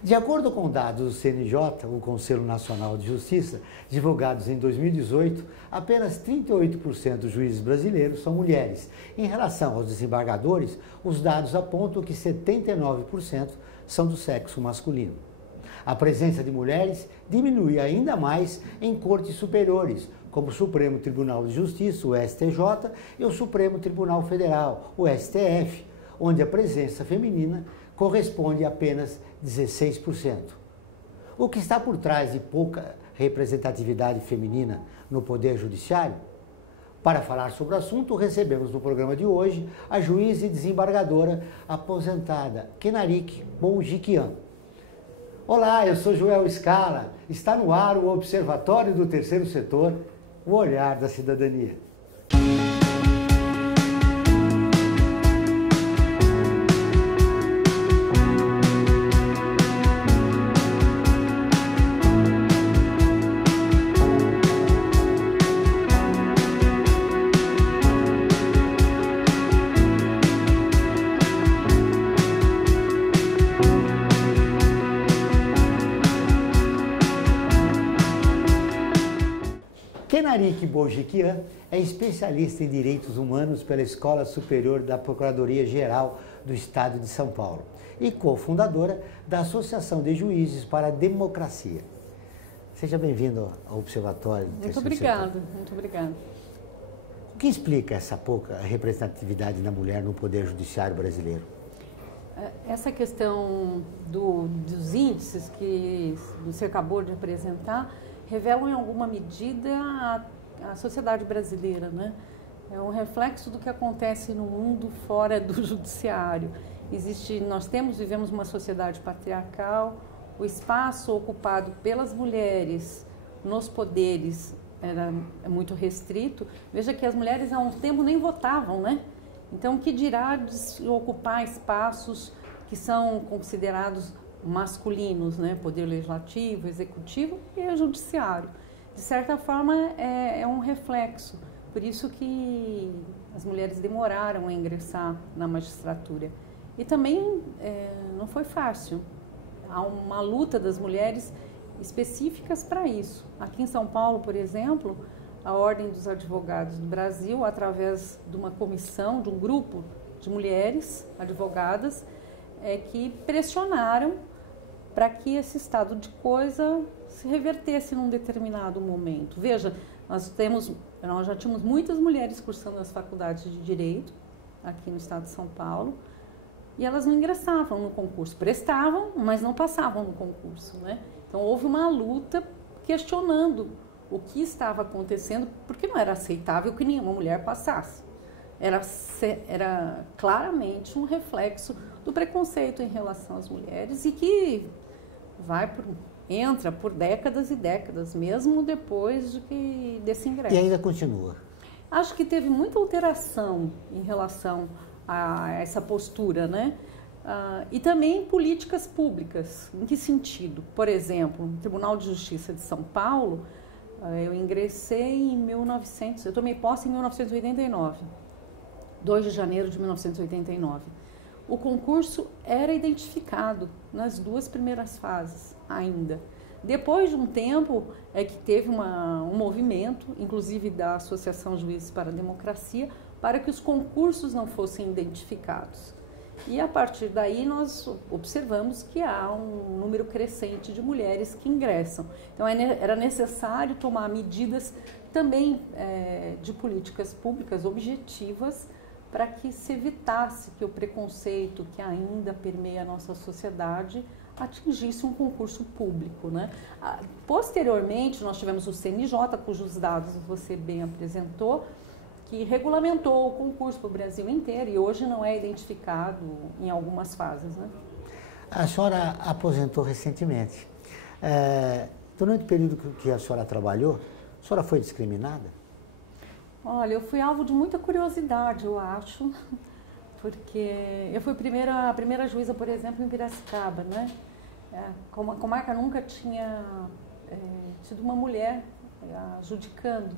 De acordo com dados do CNJ, o Conselho Nacional de Justiça, divulgados em 2018, apenas 38% dos juízes brasileiros são mulheres. Em relação aos desembargadores, os dados apontam que 79% são do sexo masculino. A presença de mulheres diminui ainda mais em cortes superiores, como o Supremo Tribunal de Justiça, o STJ, e o Supremo Tribunal Federal, o STF, onde a presença feminina corresponde a apenas 16%. O que está por trás de pouca representatividade feminina no Poder Judiciário? Para falar sobre o assunto, recebemos no programa de hoje a juíza e desembargadora aposentada Kenarik Bonjiquian. Olá, eu sou Joel Scala. Está no ar o Observatório do Terceiro Setor, o olhar da cidadania. Kenarik Bonjiquian é especialista em direitos humanos pela Escola Superior da Procuradoria-Geral do Estado de São Paulo e cofundadora da Associação de Juízes para a Democracia. Seja bem-vindo ao Observatório. Muito obrigada, muito obrigada. O que explica essa pouca representatividade da mulher no Poder Judiciário brasileiro? Essa questão dos índices que você acabou de apresentar revelam em alguma medida a sociedade brasileira, né? É um reflexo do que acontece no mundo fora do judiciário. Vivemos uma sociedade patriarcal, o espaço ocupado pelas mulheres nos poderes era muito restrito. Veja que as mulheres há um tempo nem votavam, né? Então, que dirá de ocupar espaços que são considerados masculinos, né? Poder legislativo, executivo e o judiciário. De certa forma, é um reflexo. Por isso que as mulheres demoraram a ingressar na magistratura. E também não foi fácil. Há uma luta das mulheres específicas para isso. Aqui em São Paulo, por exemplo, a Ordem dos Advogados do Brasil, através de uma comissão, de um grupo de mulheres advogadas, que pressionaram para que esse estado de coisa se revertesse num determinado momento. Veja, nós já tínhamos muitas mulheres cursando as faculdades de Direito aqui no estado de São Paulo e elas não ingressavam no concurso, prestavam, mas não passavam no concurso, né? Então houve uma luta questionando o que estava acontecendo, porque não era aceitável que nenhuma mulher passasse. Era claramente um reflexo do preconceito em relação às mulheres e que entra por décadas e décadas, mesmo depois desse ingresso. E ainda continua? Acho que teve muita alteração em relação a essa postura, né? E também políticas públicas. Em que sentido? Por exemplo, no Tribunal de Justiça de São Paulo, eu ingressei eu tomei posse em 1989, 2 de janeiro de 1989. O concurso era identificado nas 2 primeiras fases ainda. Depois de um tempo é que teve um movimento, inclusive da Associação Juízes para a Democracia, para que os concursos não fossem identificados. E a partir daí nós observamos que há um número crescente de mulheres que ingressam. Então era necessário tomar medidas também de políticas públicas objetivas para que se evitasse que o preconceito que ainda permeia a nossa sociedade atingisse um concurso público, né? Posteriormente, nós tivemos o CNJ, cujos dados você bem apresentou, que regulamentou o concurso para o Brasil inteiro e hoje não é identificado em algumas fases, né? A senhora aposentou recentemente. Durante o período que a senhora trabalhou, a senhora foi discriminada? Olha, eu fui alvo de muita curiosidade, eu acho, porque eu fui a primeira juíza, por exemplo, em Piracicaba, né? A comarca nunca tinha tido uma mulher adjudicando.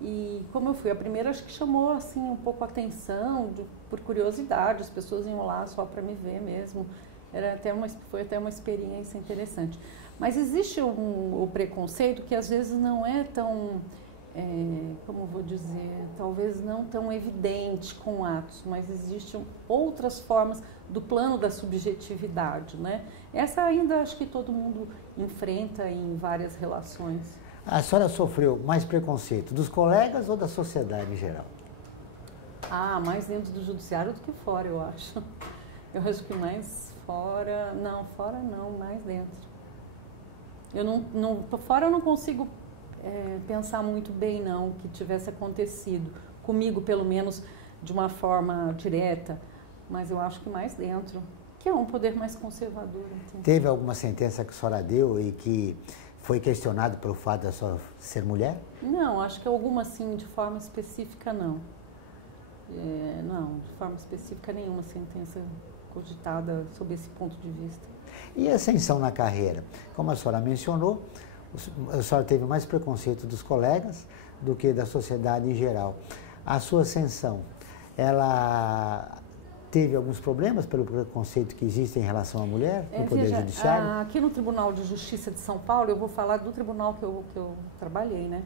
E como eu fui a primeira, acho que chamou assim um pouco a atenção, por curiosidade, as pessoas iam lá só para me ver mesmo. Foi até uma experiência interessante. Mas existe o preconceito que às vezes não é tão, como vou dizer, talvez não tão evidente com atos, mas existem outras formas do plano da subjetividade, né? Essa ainda acho que todo mundo enfrenta em várias relações. A senhora sofreu mais preconceito dos colegas ou da sociedade em geral? Mais dentro do judiciário do que fora, eu acho. Eu acho que mais fora não, mais dentro. Fora eu não consigo pensar muito bem, não, que tivesse acontecido. Comigo, pelo menos, de uma forma direta, mas eu acho que mais dentro, que é um poder mais conservador. Assim. Teve alguma sentença que a senhora deu e que foi questionado pelo fato de a senhora ser mulher? Não, acho que alguma, assim, de forma específica, não. Não, de forma específica, nenhuma sentença cogitada sob esse ponto de vista. E a ascensão na carreira? Como a senhora mencionou, a senhora teve mais preconceito dos colegas do que da sociedade em geral. A sua ascensão, ela teve alguns problemas pelo preconceito que existe em relação à mulher no Poder Judiciário? Aqui no Tribunal de Justiça de São Paulo, eu vou falar do tribunal que eu trabalhei, né?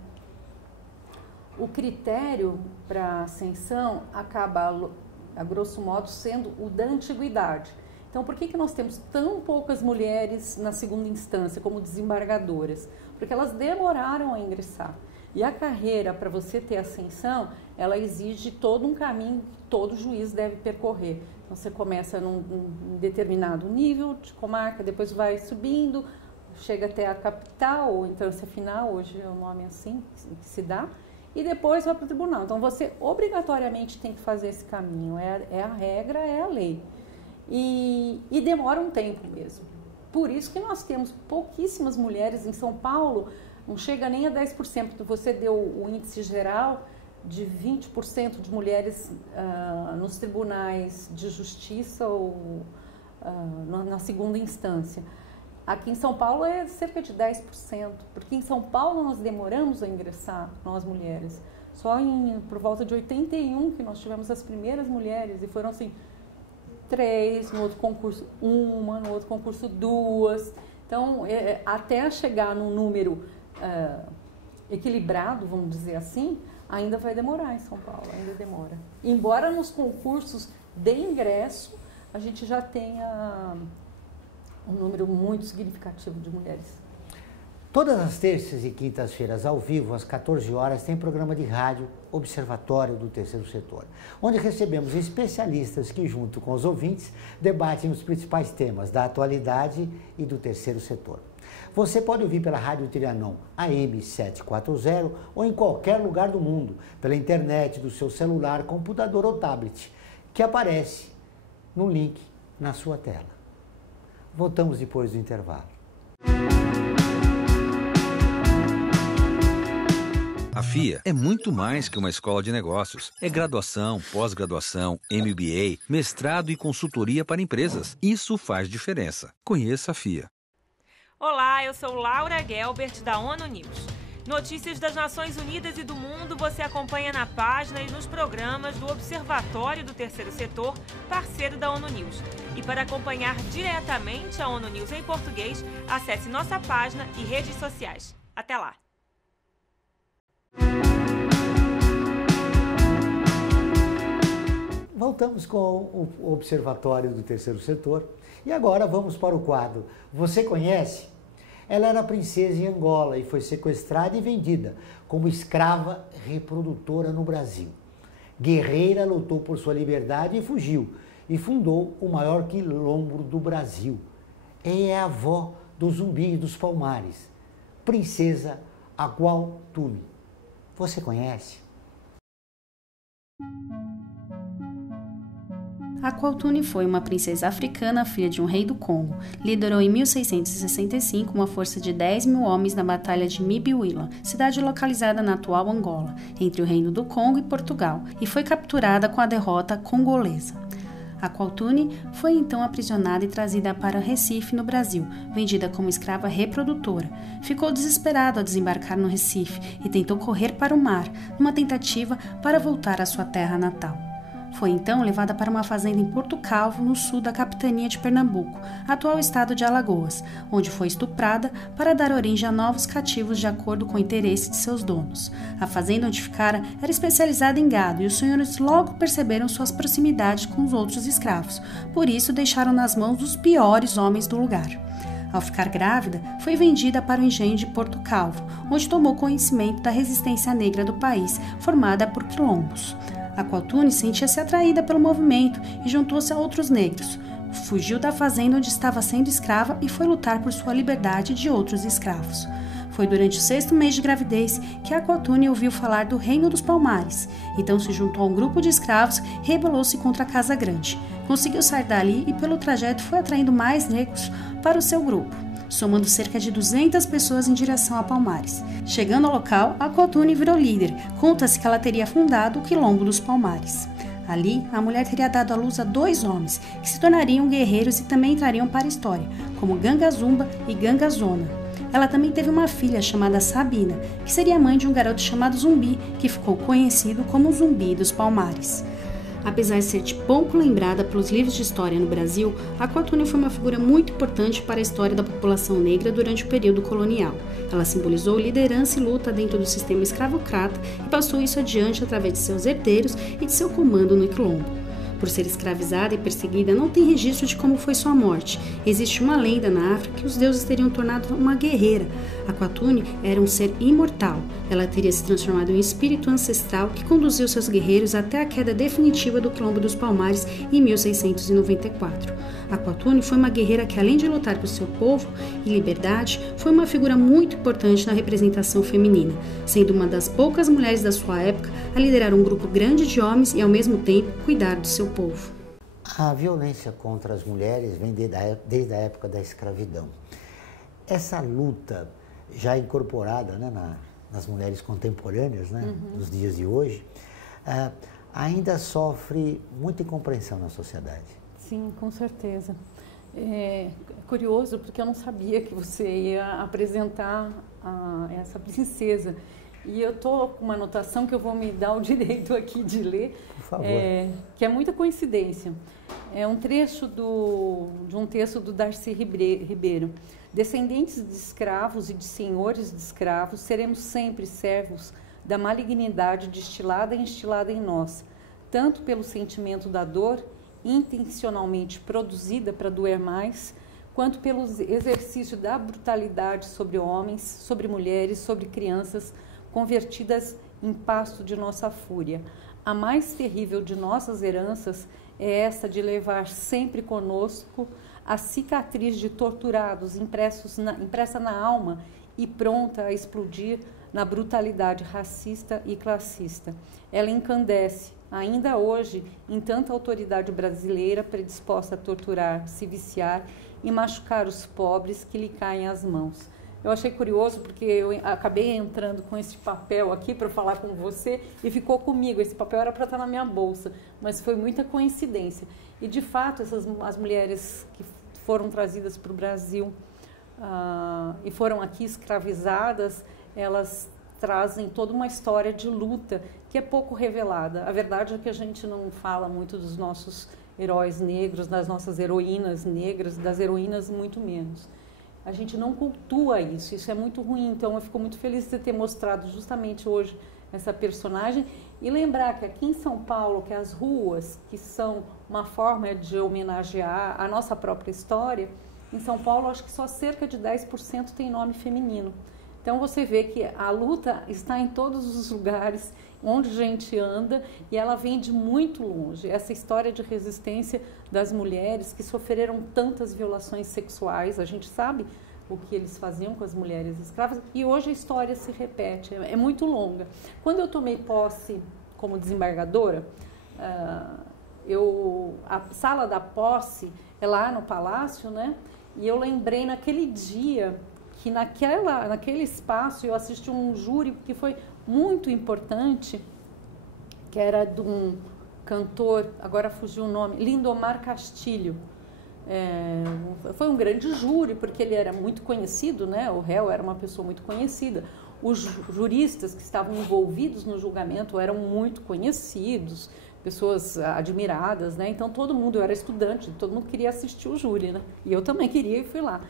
O critério para ascensão acaba, a grosso modo, sendo o da antiguidade. Então, por que nós temos tão poucas mulheres na segunda instância como desembargadoras? Porque elas demoraram a ingressar. E a carreira, para você ter ascensão, ela exige todo um caminho que todo juiz deve percorrer. Então, você começa num determinado nível de comarca, depois vai subindo, chega até a capital, ou instância final, hoje é o nome assim que se dá, e depois vai para o tribunal. Então, você obrigatoriamente tem que fazer esse caminho. É a regra, é a lei. E demora um tempo mesmo. Por isso que nós temos pouquíssimas mulheres em São Paulo, não chega nem a 10%. Você deu o índice geral de 20% de mulheres nos tribunais de justiça ou na segunda instância. Aqui em São Paulo é cerca de 10%, porque em São Paulo nós demoramos a ingressar, nós mulheres. Só por volta de 81 que nós tivemos as primeiras mulheres, e foram assim, 3, no outro concurso 1, no outro concurso 2. Então, até chegar num número equilibrado, vamos dizer assim, ainda vai demorar em São Paulo, ainda demora. Embora nos concursos de ingresso, a gente já tenha um número muito significativo de mulheres. Todas as terças e quintas-feiras, ao vivo, às 14 horas, tem programa de rádio Observatório do Terceiro Setor, onde recebemos especialistas que, junto com os ouvintes, debatem os principais temas da atualidade e do terceiro setor. Você pode ouvir pela Rádio Trianon AM 740 ou em qualquer lugar do mundo, pela internet, do seu celular, computador ou tablet, que aparece no link na sua tela. Voltamos depois do intervalo. A FIA é muito mais que uma escola de negócios. É graduação, pós-graduação, MBA, mestrado e consultoria para empresas. Isso faz diferença. Conheça a FIA. Olá, eu sou Laura Gelbert, da ONU News. Notícias das Nações Unidas e do mundo você acompanha na página e nos programas do Observatório do Terceiro Setor, parceiro da ONU News. E para acompanhar diretamente a ONU News em português, acesse nossa página e redes sociais. Até lá! Voltamos com o Observatório do Terceiro Setor e agora vamos para o quadro Você Conhece? Ela era princesa em Angola e foi sequestrada e vendida como escrava reprodutora no Brasil. Guerreira, lutou por sua liberdade e fugiu, e fundou o maior quilombo do Brasil. É a avó do Zumbi dos Palmares, Princesa Aqualtune. Você conhece? Aqualtune foi uma princesa africana, filha de um rei do Congo. Liderou em 1665 uma força de 10 mil homens na Batalha de Mibiwila, cidade localizada na atual Angola, entre o Reino do Congo e Portugal, e foi capturada com a derrota congolesa. Aqualtune foi então aprisionada e trazida para Recife, no Brasil, vendida como escrava reprodutora. Ficou desesperada ao desembarcar no Recife e tentou correr para o mar, numa tentativa para voltar à sua terra natal. Foi então levada para uma fazenda em Porto Calvo, no sul da capitania de Pernambuco, atual estado de Alagoas, onde foi estuprada para dar origem a novos cativos de acordo com o interesse de seus donos. A fazenda onde ficara era especializada em gado e os senhores logo perceberam suas proximidades com os outros escravos, por isso deixaram nas mãos dos piores homens do lugar. Ao ficar grávida, foi vendida para o engenho de Porto Calvo, onde tomou conhecimento da resistência negra do país, formada por quilombos. Aquatune sentia-se atraída pelo movimento e juntou-se a outros negros. Fugiu da fazenda onde estava sendo escrava e foi lutar por sua liberdade de outros escravos. Foi durante o 6º mês de gravidez que Aquatune ouviu falar do Reino dos Palmares. Então se juntou a um grupo de escravos e rebelou-se contra a Casa Grande. Conseguiu sair dali e pelo trajeto foi atraindo mais negros para o seu grupo, somando cerca de 200 pessoas em direção a Palmares. Chegando ao local, Aquatune virou líder. Conta-se que ela teria fundado o Quilombo dos Palmares. Ali, a mulher teria dado à luz a 2 homens, que se tornariam guerreiros e também entrariam para a história, como Gangazumba e Gangazona. Ela também teve uma filha chamada Sabina, que seria mãe de um garoto chamado Zumbi, que ficou conhecido como Zumbi dos Palmares. Apesar de ser pouco lembrada pelos livros de história no Brasil, Aquatune foi uma figura muito importante para a história da população negra durante o período colonial. Ela simbolizou liderança e luta dentro do sistema escravocrata e passou isso adiante através de seus herdeiros e de seu comando no Quilombo. Por ser escravizada e perseguida, não tem registro de como foi sua morte. Existe uma lenda na África que os deuses teriam tornado uma guerreira. Aquatune era um ser imortal. Ela teria se transformado em um espírito ancestral que conduziu seus guerreiros até a queda definitiva do Quilombo dos Palmares em 1694. Aquatune foi uma guerreira que, além de lutar por seu povo e liberdade, foi uma figura muito importante na representação feminina, sendo uma das poucas mulheres da sua época a liderar um grupo grande de homens e, ao mesmo tempo, cuidar do seu povo. A violência contra as mulheres vem desde a época da escravidão. Essa luta já incorporada, né, nas mulheres contemporâneas, né, dos dias de hoje, ainda sofre muita incompreensão na sociedade. Sim, com certeza. É curioso porque eu não sabia que você ia apresentar essa princesa. E eu estou com uma anotação que eu vou me dar o direito aqui de ler, por favor. Que é muita coincidência. É um trecho de um texto do Darcy Ribeiro. Descendentes de escravos e de senhores de escravos, seremos sempre servos da malignidade destilada e instilada em nós, tanto pelo sentimento da dor, intencionalmente produzida para doer mais, quanto pelo exercício da brutalidade sobre homens, sobre mulheres, sobre crianças, convertidas em pasto de nossa fúria. A mais terrível de nossas heranças é essa de levar sempre conosco a cicatriz de torturados impressa na alma e pronta a explodir na brutalidade racista e classista. Ela encandece, ainda hoje, em tanta autoridade brasileira predisposta a torturar, se viciar e machucar os pobres que lhe caem às mãos. Eu achei curioso porque eu acabei entrando com esse papel aqui para falar com você e ficou comigo. Esse papel era para estar na minha bolsa, mas foi muita coincidência. E, de fato, as mulheres que foram trazidas para o Brasil e foram aqui escravizadas, elas trazem toda uma história de luta que é pouco revelada. A verdade é que a gente não fala muito dos nossos heróis negros, das nossas heroínas negras, das heroínas muito menos. A gente não cultua isso é muito ruim. Então eu fico muito feliz de ter mostrado justamente hoje essa personagem e lembrar que aqui em São Paulo, que as ruas, que são uma forma de homenagear a nossa própria história, em São Paulo acho que só cerca de 10% tem nome feminino. Então você vê que a luta está em todos os lugares onde a gente anda e ela vem de muito longe. Essa história de resistência das mulheres que sofreram tantas violações sexuais, a gente sabe o que eles faziam com as mulheres escravas e hoje a história se repete, é muito longa. Quando eu tomei posse como desembargadora, a sala da posse é lá no Palácio, né? E eu lembrei naquele dia que naquele espaço eu assisti um júri que foi muito importante, que era de um cantor, agora fugiu o nome, Lindomar Castilho. Foi um grande júri, porque ele era muito conhecido, né? O réu era uma pessoa muito conhecida. Os juristas que estavam envolvidos no julgamento eram muito conhecidos, pessoas admiradas, né? Então todo mundo, eu era estudante, todo mundo queria assistir o júri, né? E eu também queria e fui lá.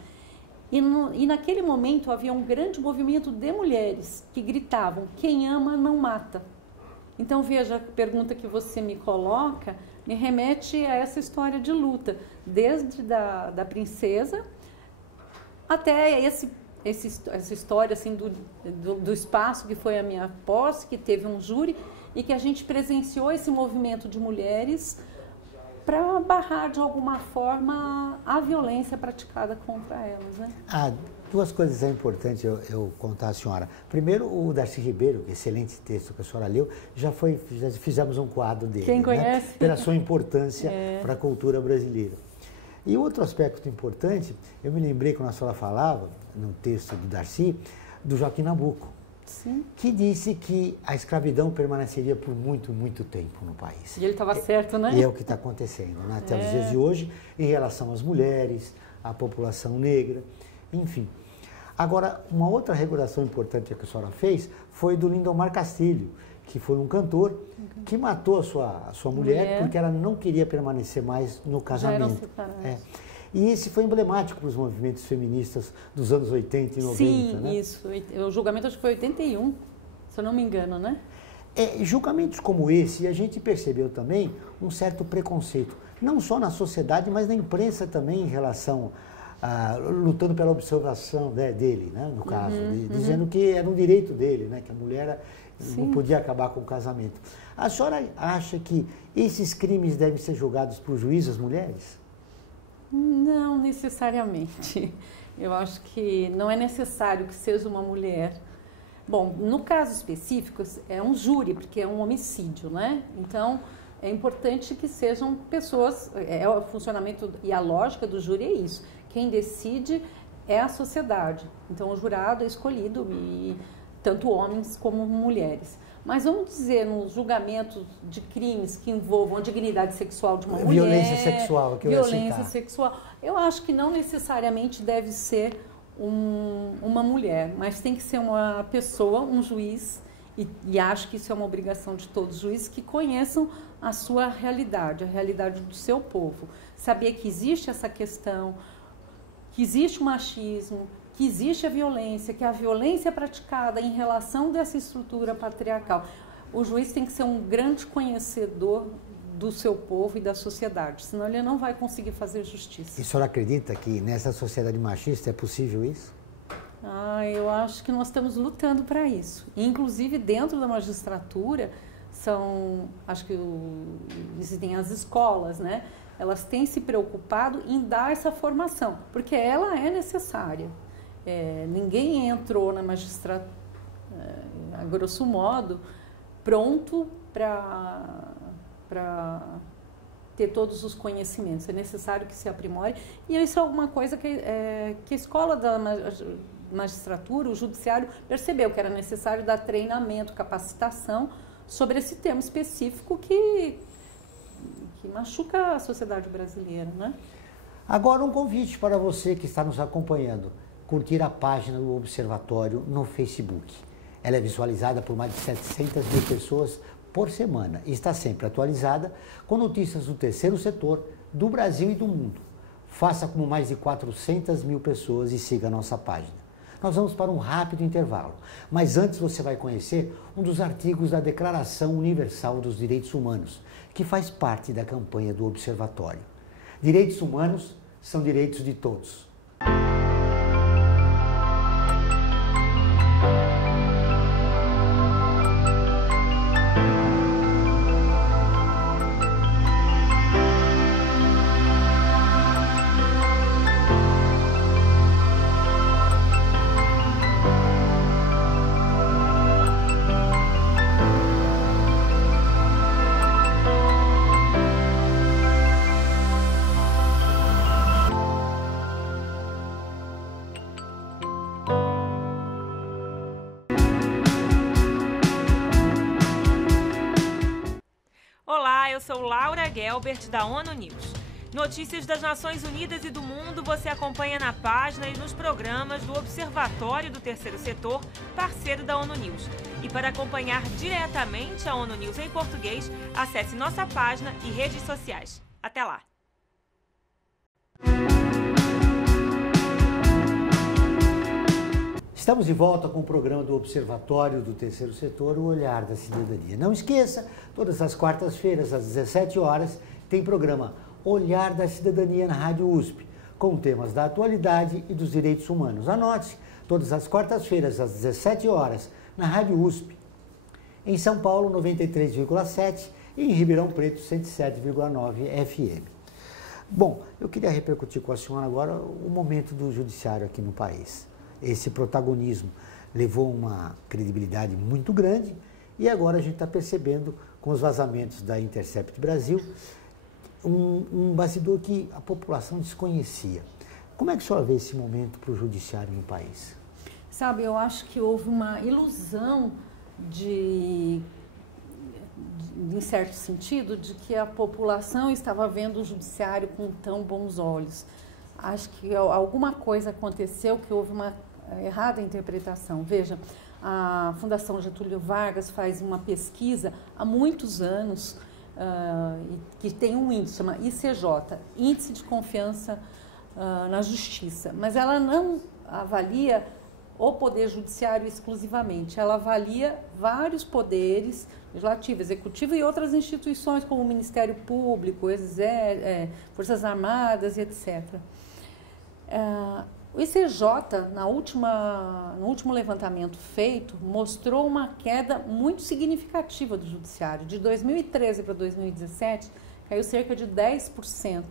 E naquele momento havia um grande movimento de mulheres que gritavam: quem ama não mata. Então veja, a pergunta que você me coloca me remete a essa história de luta, desde da princesa até essa história assim, do espaço que foi a minha posse, que teve um júri e que a gente presenciou esse movimento de mulheres para barrar de alguma forma a violência praticada contra elas, né? Duas coisas é importante eu contar à senhora. Primeiro, o Darcy Ribeiro, que excelente texto que a senhora leu, já fizemos um quadro dele. Quem conhece? Né? Pela sua importância para a cultura brasileira. E outro aspecto importante, eu me lembrei quando a senhora falava, no texto do Darcy, do Joaquim Nabuco. Sim. Que disse que a escravidão permaneceria por muito, muito tempo no país. E ele estava certo, né? E é o que está acontecendo, né? Até os dias de hoje, em relação às mulheres, à população negra, enfim. Agora, uma outra regulação importante que a senhora fez foi do Lindomar Castilho, que foi um cantor que matou a sua mulher porque ela não queria permanecer mais no casamento. Já eram separados. E esse foi emblemático para os movimentos feministas dos anos 80 e 90, Sim, né? isso. O julgamento acho que foi 81, se eu não me engano, né? Julgamentos como esse, a gente percebeu também um certo preconceito, não só na sociedade, mas na imprensa também em relação lutando pela observação dele, né, no caso, dizendo que era um direito dele, né, que a mulher não podia acabar com o casamento. A senhora acha que esses crimes devem ser julgados por juízes mulheres? Não necessariamente. Eu acho que não é necessário que seja uma mulher. Bom, no caso específico, é um júri, porque é um homicídio, né? Então, é importante que sejam pessoas, o funcionamento e a lógica do júri é isso. Quem decide é a sociedade. Então, o jurado é escolhido, tanto homens como mulheres. Mas vamos dizer, nos julgamentos de crimes que envolvam a dignidade sexual de uma mulher... Violência sexual, que eu ia citar. Violência sexual. Eu acho que não necessariamente deve ser uma mulher, mas tem que ser uma pessoa, um juiz, e acho que isso é uma obrigação de todos os juízes, que conheçam a sua realidade, a realidade do seu povo. Saber que existe essa questão, que existe o machismo, que existe a violência, que a violência é praticada em relação dessa estrutura patriarcal. O juiz tem que ser um grande conhecedor do seu povo e da sociedade, senão ele não vai conseguir fazer justiça. E a senhora acredita que nessa sociedade machista é possível isso? Eu acho que nós estamos lutando para isso. Inclusive, dentro da magistratura, acho que existem as escolas, né? Elas têm se preocupado em dar essa formação, porque ela é necessária. Ninguém entrou na magistratura, a grosso modo, pronto para ter todos os conhecimentos. É necessário que se aprimore. E isso é alguma coisa que a escola da magistratura, o judiciário, percebeu que era necessário dar treinamento, capacitação sobre esse tema específico que machuca a sociedade brasileira, né? Agora um convite para você que está nos acompanhando. Curtir a página do Observatório no Facebook. Ela é visualizada por mais de 700 mil pessoas por semana e está sempre atualizada com notícias do terceiro setor, do Brasil e do mundo. Faça como mais de 400 mil pessoas e siga a nossa página. Nós vamos para um rápido intervalo, mas antes você vai conhecer um dos artigos da Declaração Universal dos Direitos Humanos, que faz parte da campanha do Observatório. Direitos humanos são direitos de todos. Olá, eu sou Laura Gelbert, da ONU News. Notícias das Nações Unidas e do mundo você acompanha na página e nos programas do Observatório do Terceiro Setor, parceiro da ONU News. E para acompanhar diretamente a ONU News em português, acesse nossa página e redes sociais. Até lá! Estamos de volta com o programa do Observatório do Terceiro Setor, o Olhar da Cidadania. Não esqueça, todas as quartas-feiras, às 17 horas, tem programa Olhar da Cidadania na Rádio USP, com temas da atualidade e dos direitos humanos. Anote, todas as quartas-feiras, às 17 horas, na Rádio USP. Em São Paulo, 93,7 e em Ribeirão Preto, 107,9 FM. Bom, eu queria repercutir com a senhora agora o momento do judiciário aqui no país. Esse protagonismo levou uma credibilidade muito grande e agora a gente está percebendo, com os vazamentos da Intercept Brasil, um bastidor que a população desconhecia. Como é que a senhora vê esse momento para o judiciário no país? Sabe, eu acho que houve uma ilusão em certo sentido, de que a população estava vendo o judiciário com tão bons olhos. Acho que alguma coisa aconteceu, que houve uma errada interpretação. Veja, a Fundação Getúlio Vargas faz uma pesquisa há muitos anos, que tem um índice, chama ICJ, Índice de Confiança na Justiça, mas ela não avalia o Poder Judiciário exclusivamente, ela avalia vários poderes, legislativo, executivo e outras instituições, como o Ministério Público, Forças Armadas e etc. O ICJ, no último levantamento feito, mostrou uma queda muito significativa do judiciário. De 2013 para 2017, caiu cerca de 10%,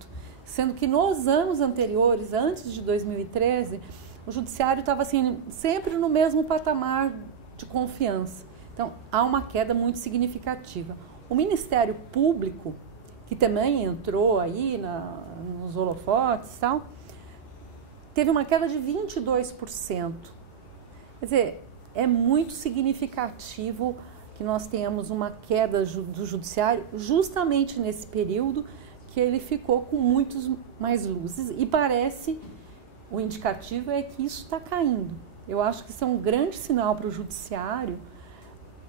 sendo que nos anos anteriores, antes de 2013, o judiciário estava assim, sempre no mesmo patamar de confiança. Então, há uma queda muito significativa. O Ministério Público, que também entrou aí nos holofotes e tal, teve uma queda de 22%. Quer dizer, é muito significativo que nós tenhamos uma queda do judiciário justamente nesse período que ele ficou com muitos mais luzes e parece, o indicativo é que isso está caindo. Eu acho que isso é um grande sinal para o judiciário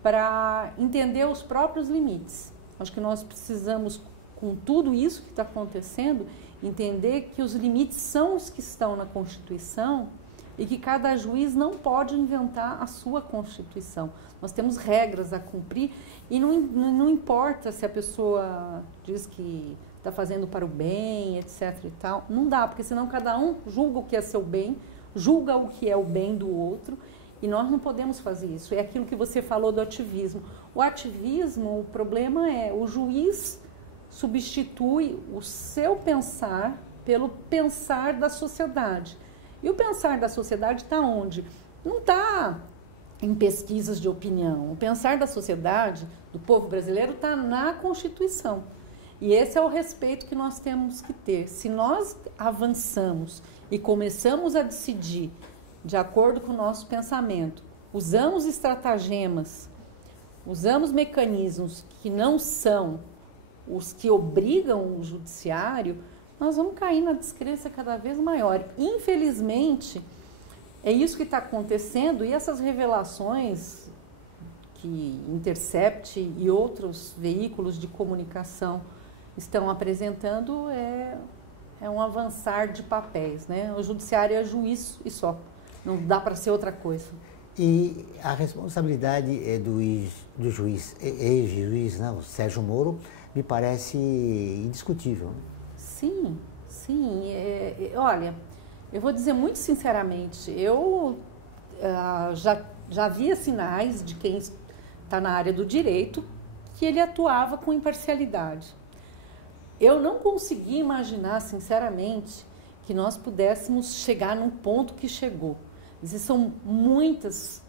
para entender os próprios limites. Acho que nós precisamos, com tudo isso que está acontecendo, entender que os limites são os que estão na Constituição e que cada juiz não pode inventar a sua Constituição. Nós temos regras a cumprir e não importa se a pessoa diz que está fazendo para o bem, etc. e tal. Não dá, porque senão cada um julga o que é seu bem, julga o que é o bem do outro e nós não podemos fazer isso. É aquilo que você falou do ativismo. O ativismo, o problema é o juiz substitui o seu pensar pelo pensar da sociedade. E o pensar da sociedade está onde? Não está em pesquisas de opinião. O pensar da sociedade, do povo brasileiro, está na Constituição. E esse é o respeito que nós temos que ter. Se nós avançamos e começamos a decidir de acordo com o nosso pensamento, usamos estratagemas, usamos mecanismos que não são os que obrigam o judiciário, nós vamos cair na descrença cada vez maior. Infelizmente, é isso que está acontecendo e essas revelações que Intercept e outros veículos de comunicação estão apresentando é um avançar de papéis, né? O judiciário é juiz e só, não dá para ser outra coisa. E a responsabilidade é do juiz, ex-juiz, né, o Sérgio Moro, me parece indiscutível. Sim. Olha, eu vou dizer muito sinceramente, eu já havia sinais de quem está na área do direito que ele atuava com imparcialidade. Eu não consegui imaginar, sinceramente, que nós pudéssemos chegar num ponto que chegou. São muitas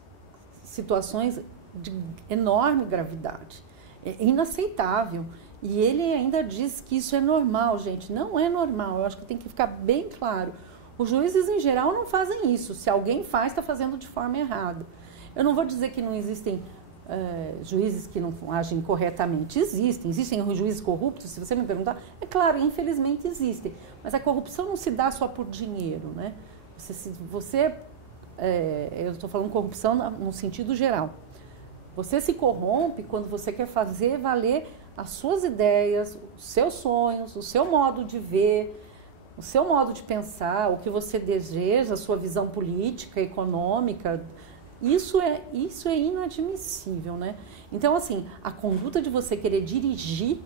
situações de enorme gravidade. É inaceitável. E ele ainda diz que isso é normal, gente. Não é normal. Eu acho que tem que ficar bem claro. Os juízes, em geral, não fazem isso. Se alguém faz, está fazendo de forma errada. Eu não vou dizer que não existem juízes que não agem corretamente. Existem juízes corruptos, se você me perguntar, é claro, infelizmente existem, mas a corrupção não se dá só por dinheiro, né? Eu estou falando corrupção no sentido geral. Você se corrompe quando você quer fazer valer as suas ideias, os seus sonhos, o seu modo de ver, o seu modo de pensar, o que você deseja, a sua visão política, econômica. Isso é inadmissível, né? Então, assim, a conduta de você querer dirigir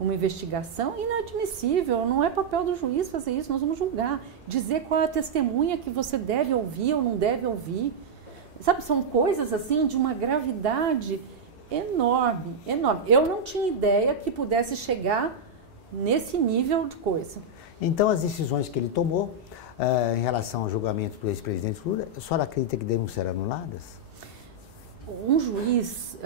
uma investigação é inadmissível. Não é papel do juiz fazer isso, nós vamos julgar. Dizer qual é a testemunha que você deve ouvir ou não deve ouvir. Sabe, são coisas, assim, de uma gravidade enorme, enorme. Eu não tinha ideia que pudesse chegar nesse nível de coisa. Então, as decisões que ele tomou em relação ao julgamento do ex-presidente Lula, a senhora acredita que devem ser anuladas? Um juiz,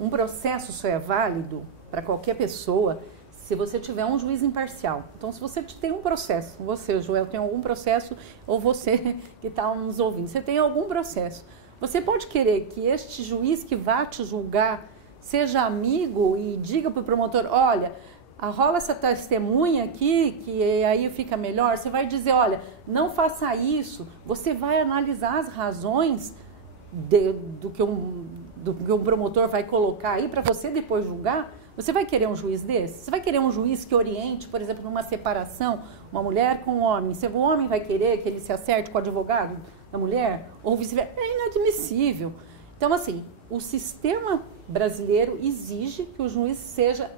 um processo só é válido para qualquer pessoa se você tiver um juiz imparcial. Então, se você tem um processo, você, Joel, tem algum processo, ou você que está nos ouvindo, você tem algum processo, você pode querer que este juiz que vá te julgar seja amigo e diga para o promotor, olha, rola essa testemunha aqui, que aí fica melhor. Você vai dizer, olha, não faça isso. Você vai analisar as razões do que um promotor vai colocar aí para você depois julgar. Você vai querer um juiz desse? Você vai querer um juiz que oriente, por exemplo, numa separação, uma mulher com um homem? O homem vai querer que ele se acerte com o advogado da mulher? Ou vice-versa? É inadmissível. Então, assim, o sistema brasileiro exige que o juiz seja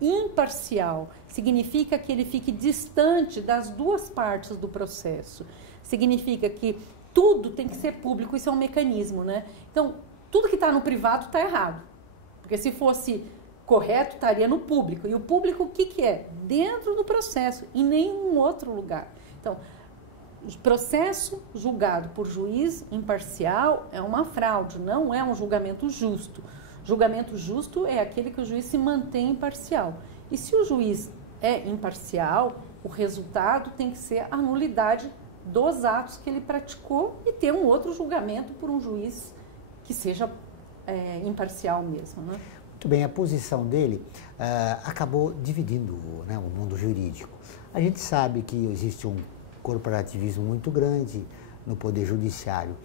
imparcial. Significa que ele fique distante das duas partes do processo. Significa que tudo tem que ser público. Isso é um mecanismo, né? Então, tudo que está no privado está errado. Porque se fosse correto, estaria no público. E o público, o que que é? Dentro do processo, em nenhum outro lugar. Então, o processo julgado por juiz imparcial é uma fraude, não é um julgamento justo. Julgamento justo é aquele que o juiz se mantém imparcial. E se o juiz é imparcial, o resultado tem que ser a nulidade dos atos que ele praticou e ter um outro julgamento por um juiz que seja imparcial mesmo, né? Muito bem, a posição dele acabou dividindo, né, o mundo jurídico. A gente sabe que existe um corporativismo muito grande no Poder Judiciário.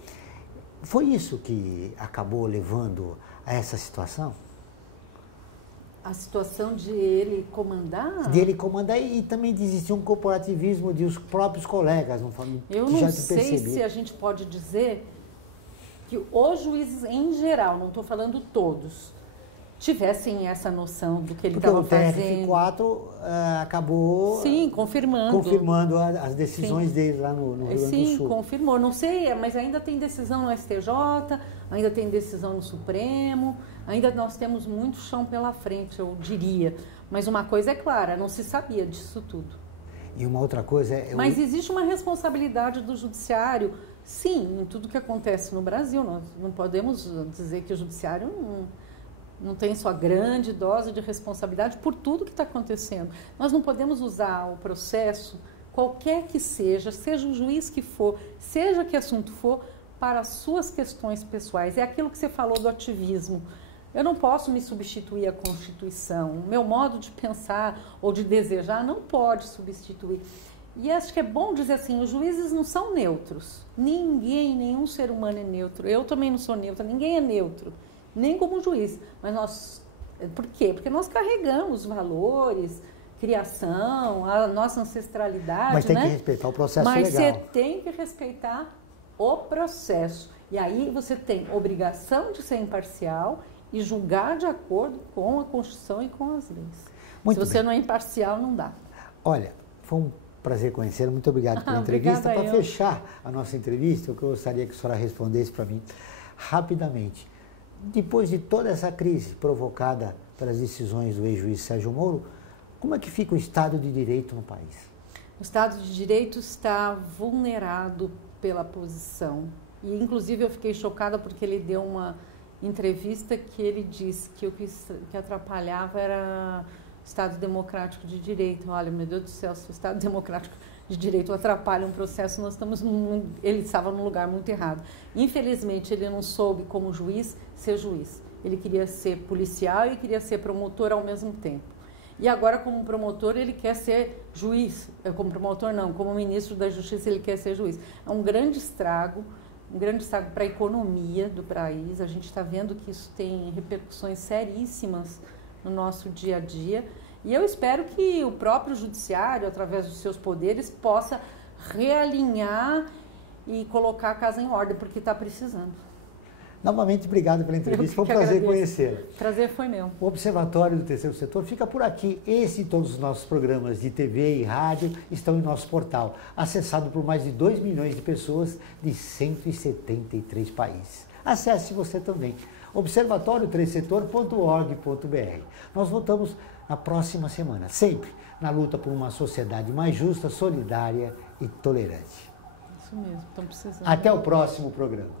Foi isso que acabou levando a essa situação? A situação de ele comandar? De ele comandar e também de existir um corporativismo de os próprios colegas. Eu não sei se a gente pode dizer que os juízes em geral, não estou falando todos, tivessem essa noção do que ele estava fazendo. Porque o TRF4 acabou... Sim, confirmando as decisões dele lá no Rio Grande do Sul. Sim, confirmou. Não sei, mas ainda tem decisão no STJ, ainda tem decisão no Supremo, ainda nós temos muito chão pela frente, eu diria. Mas uma coisa é clara, não se sabia disso tudo. E uma outra coisa é... Mas existe uma responsabilidade do judiciário, sim, em tudo que acontece no Brasil. Nós não podemos dizer que o judiciário não tem sua grande dose de responsabilidade por tudo que está acontecendo. Nós não podemos usar o processo, qualquer que seja o juiz que for, seja que assunto for, para as suas questões pessoais. É aquilo que você falou do ativismo. Eu não posso me substituir à Constituição. O meu modo de pensar ou de desejar não pode substituir. E acho que é bom dizer assim, os juízes não são neutros. Ninguém, nenhum ser humano é neutro. Eu também não sou neutra, ninguém é neutro. Nem como juiz, mas nós... Por quê? Porque nós carregamos valores, criação, a nossa ancestralidade, mas tem, né? Que respeitar o processo legal. Mas você tem que respeitar o processo. E aí você tem obrigação de ser imparcial e julgar de acordo com a Constituição e com as leis. Se você não é imparcial, não dá. Olha, foi um prazer conhecê-la. Muito obrigado pela entrevista. Para fechar a nossa entrevista, eu gostaria que a senhora respondesse para mim rapidamente. Depois de toda essa crise provocada pelas decisões do ex-juiz Sérgio Moro, como é que fica o Estado de Direito no país? O Estado de Direito está vulnerado pela posição. E, inclusive, eu fiquei chocada porque ele deu uma entrevista que ele disse que o que atrapalhava era o Estado Democrático de Direito. Olha, meu Deus do céu, se o Estado Democrático de Direito atrapalha um processo, ele estava num lugar muito errado. Infelizmente, ele não soube, como juiz, ser juiz. ele queria ser policial e queria ser promotor ao mesmo tempo. E agora, como promotor, ele quer ser juiz. Como promotor, não. Como ministro da Justiça, ele quer ser juiz. É um grande estrago para a economia do país. A gente está vendo que isso tem repercussões seríssimas no nosso dia a dia. E eu espero que o próprio judiciário, através dos seus poderes, possa realinhar e colocar a casa em ordem, porque está precisando. Novamente, obrigado pela entrevista. Foi um prazer conhecê-la. Prazer foi meu. O Observatório do Terceiro Setor fica por aqui. Esse e todos os nossos programas de TV e rádio estão em nosso portal, acessado por mais de 2 milhões de pessoas de 173 países. Acesse você também, observatorioterceirsetor.org.br. Nós voltamos na próxima semana, sempre na luta por uma sociedade mais justa, solidária e tolerante. Isso mesmo, estão precisando. Até o próximo programa.